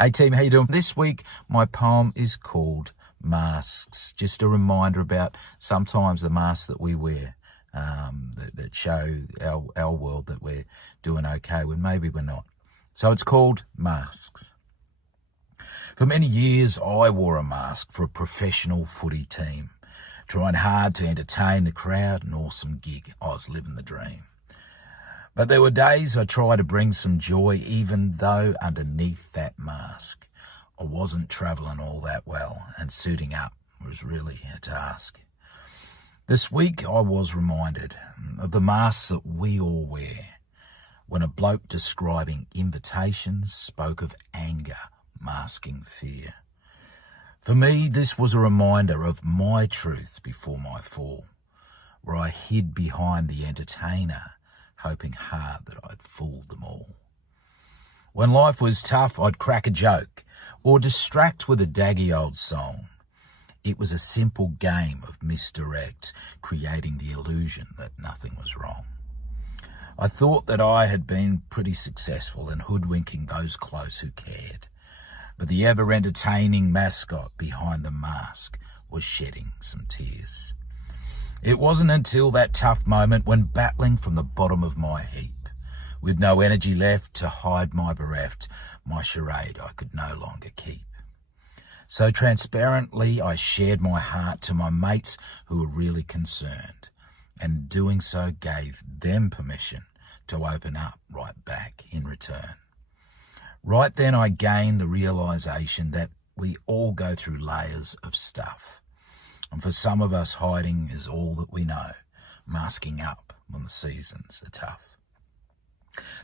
Hey team, how you doing? This week, my poem is called Masks. Just a reminder about sometimes the masks that we wear that show our world that we're doing okay when maybe we're not. So it's called Masks. For many years, I wore a mask for a professional footy team, trying hard to entertain the crowd, an awesome gig. I was living the dream. But there were days I tried to bring some joy, even though underneath that mask, I wasn't travelling all that well, and suiting up was really a task. This week I was reminded of the masks that we all wear, when a bloke describing invitations spoke of anger masking fear. For me, this was a reminder of my truth before my fall, where I hid behind the entertainer, hoping hard that I'd fooled them all. When life was tough, I'd crack a joke or distract with a daggy old song. It was a simple game of misdirect, creating the illusion that nothing was wrong. I thought that I had been pretty successful in hoodwinking those close who cared, but the ever-entertaining mascot behind the mask was shedding some tears. It wasn't until that tough moment when battling from the bottom of my heap, with no energy left to hide my bereft, my charade I could no longer keep. So transparently I shared my heart to my mates who were really concerned, and doing so gave them permission to open up right back in return. Right then I gained the realization that we all go through layers of stuff. And for some of us, hiding is all that we know, masking up when the seasons are tough.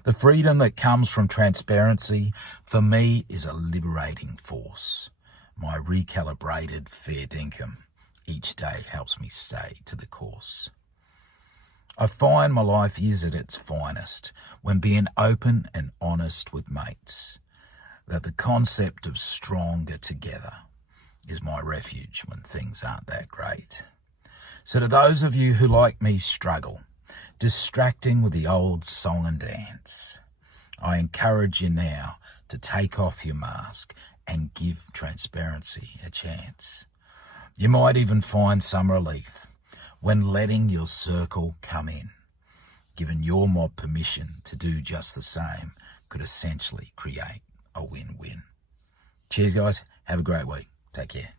The freedom that comes from transparency, for me, is a liberating force. My recalibrated fair dinkum each day helps me stay to the course. I find my life is at its finest when being open and honest with mates, that the concept of stronger together is my refuge when things aren't that great. So to those of you who, like me, struggle, distracting with the old song and dance, I encourage you now to take off your mask and give transparency a chance. You might even find some relief when letting your circle come in. Giving your mob permission to do just the same could essentially create a win-win. Cheers, guys. Have a great week. Take care.